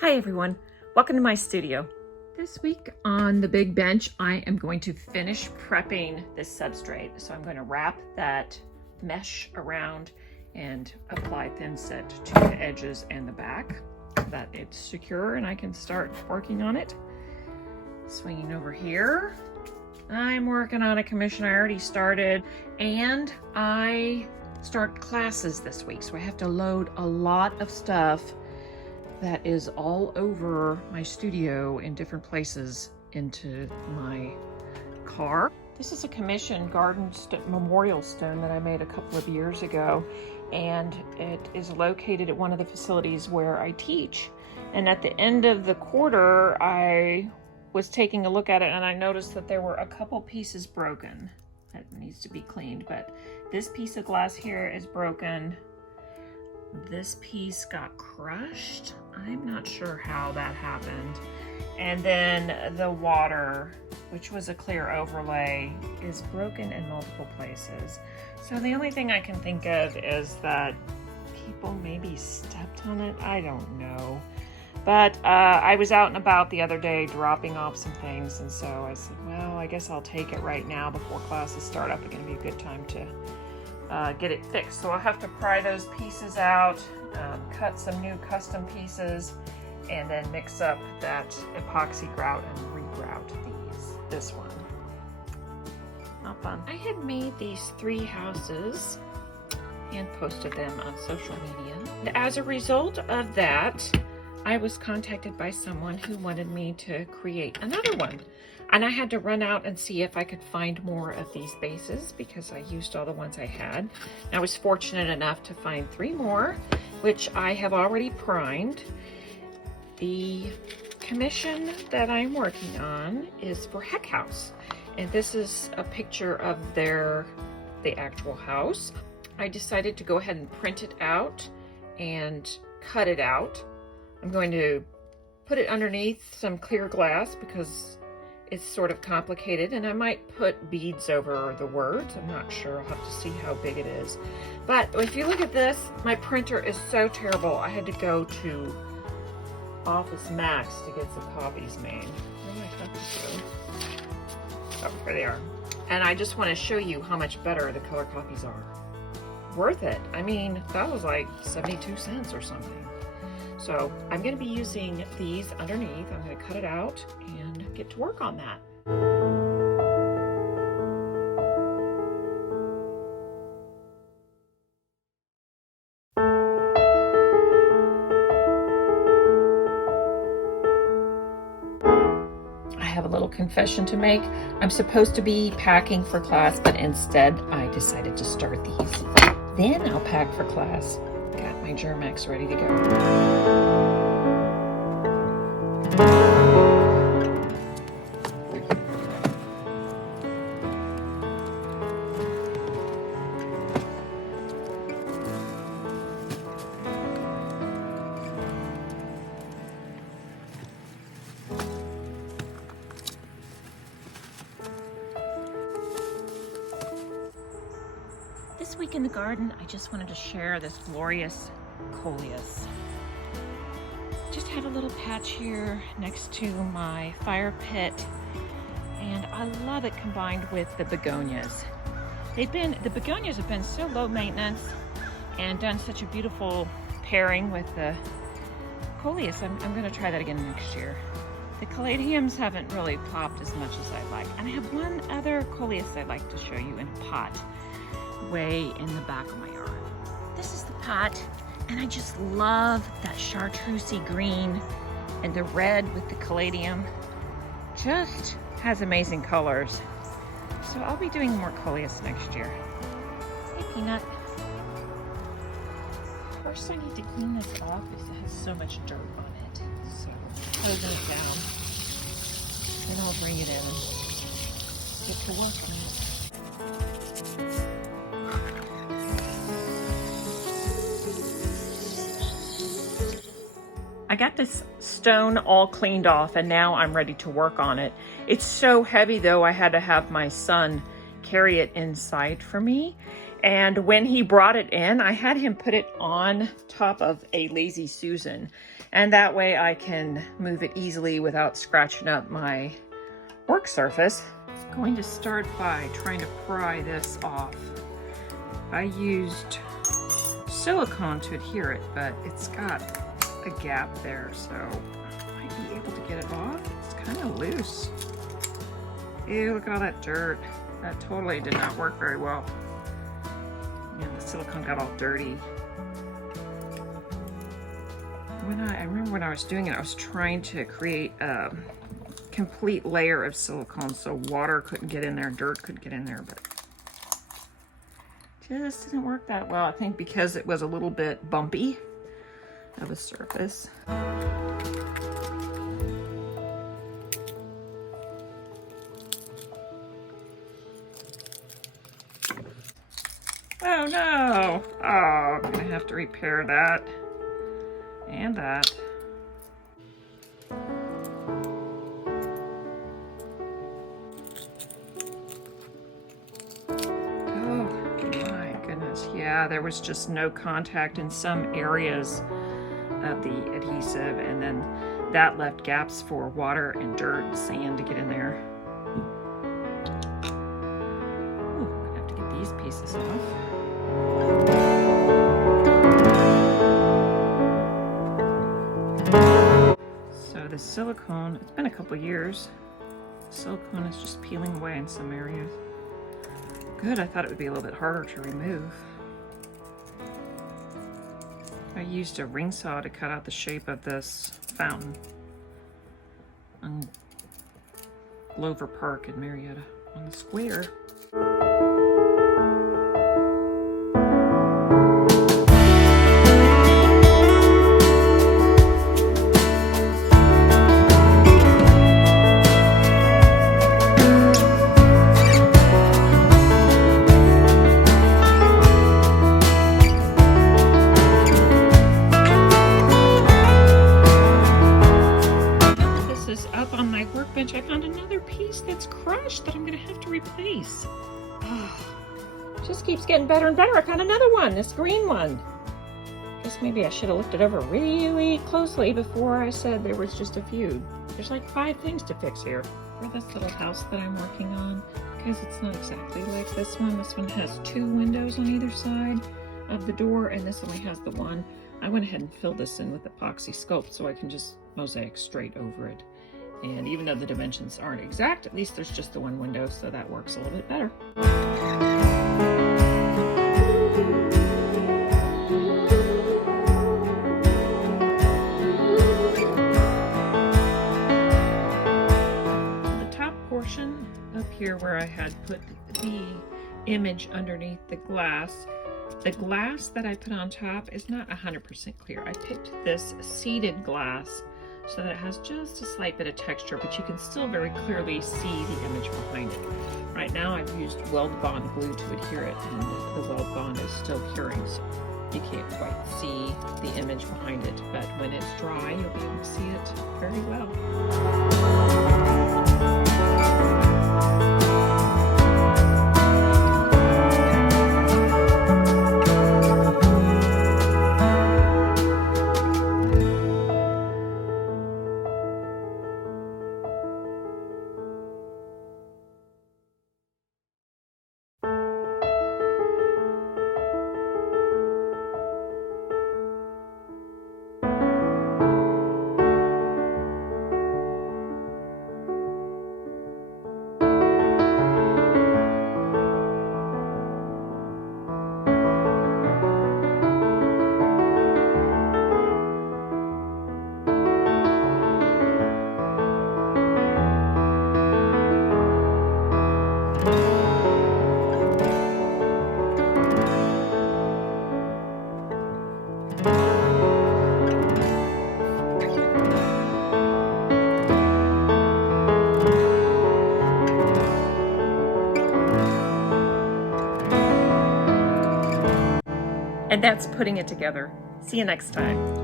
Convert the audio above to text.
Hi everyone, welcome to my studio. This week on the big bench, I am going to finish prepping this substrate. So I'm going to wrap that mesh around and apply thin set to the edges and the back so that it's secure and I can start working on it. Swinging over here, I'm working on a commission I already started, and I start classes this week. So I have to load a lot of stuff that is all over my studio in different places into my car. This is a commissioned garden memorial stone that I made a couple of years ago, and it is located at one of the facilities where I teach. And at the end of the quarter, I was taking a look at it and I noticed that there were a couple pieces broken that needs to be cleaned, but this piece of glass here is broken. This piece got crushed. I'm not sure how that happened. And then the water, which was a clear overlay, is broken in multiple places. So the only thing I can think of is that people maybe stepped on it. I don't know. But I was out and about the other day dropping off some things, and so I said, well, I guess I'll take it right now before classes start up. It's going to be a good time to get it fixed. So I'll have to pry those pieces out, cut some new custom pieces, and then mix up that epoxy grout and re-grout this one. Not fun. I had made these 3 houses and posted them on social media. And as a result of that, I was contacted by someone who wanted me to create another one. And I had to run out and see if I could find more of these bases because I used all the ones I had. And I was fortunate enough to find 3 more, which I have already primed. The commission that I'm working on is for Heck House. And this is a picture of the actual house. I decided to go ahead and print it out and cut it out. I'm going to put it underneath some clear glass because it's sort of complicated, and I might put beads over the words. I'm not sure. I'll have to see how big it is. But if you look at this, my printer is so terrible. I had to go to Office Max to get some copies made. Where did my copies go? Oh, here they are. And I just want to show you how much better the color copies are. Worth it. I mean, that was like 72 cents or something. So I'm going to be using these underneath. I'm going to cut it out and get to work on that. I have a little confession to make. I'm supposed to be packing for class, but instead I decided to start these. Then I'll pack for class. Got my Germex ready to go. This week in the garden, I just wanted to share this glorious colius. Just had a little patch here next to my fire pit, and I love it combined with the begonias. The begonias have been so low maintenance and done such a beautiful pairing with the colius. I'm going to try that again next year. The caladiums haven't really popped as much as I'd like. And I have one other colius I'd like to show you in a pot way in the back of my yard. This is the pot, and I just love that chartreusey green and the red with the caladium. Just has amazing colors. So I'll be doing more colius next year. Hey, Peanut. First I need to clean this off because it has so much dirt on it. So closing it down, and I'll bring it in and get to work on it. I got this stone all cleaned off, and now I'm ready to work on it. It's so heavy though, I had to have my son carry it inside for me. And when he brought it in, I had him put it on top of a Lazy Susan. And that way I can move it easily without scratching up my work surface. I'm going to start by trying to pry this off. I used silicone to adhere it, but it's got a gap there, so I might be able to get it off. It's kind of loose. Ew, look at all that dirt. That totally did not work very well. And the silicone got all dirty. I remember when I was doing it, I was trying to create a complete layer of silicone so water couldn't get in there, dirt couldn't get in there, but just didn't work that well. I think because it was a little bit bumpy of a surface. Oh no! Oh, I'm gonna have to repair that and that. Yeah, there was just no contact in some areas of the adhesive, and then that left gaps for water and dirt and sand to get in there. Ooh, I'm gonna have to get these pieces off. So the silicone, it's been a couple years. Silicone is just peeling away in some areas. Good, I thought it would be a little bit harder to remove. I used a ring saw to cut out the shape of this fountain on Glover Park in Marietta on the square. Workbench, I found another piece that's crushed that I'm gonna have to replace. Oh, just keeps getting better and better. I found another one, this green one. Guess maybe I should have looked it over really closely before I said there was just a few. There's like 5 things to fix here. For this little house that I'm working on, because it's not exactly like this one. This one has 2 windows on either side of the door, and this only has the one. I went ahead and filled this in with epoxy sculpt so I can just mosaic straight over it. And even though the dimensions aren't exact, at least there's just the one window, so that works a little bit better. The top portion up here where I had put the image underneath the glass that I put on top is not 100% clear. I picked this seeded glass so that it has just a slight bit of texture, but you can still very clearly see the image behind it. Right now I've used weld bond glue to adhere it, and the weld bond is still curing, so you can't quite see the image behind it, but when it's dry, you'll be able to see it very well. And that's putting it together. See you next time.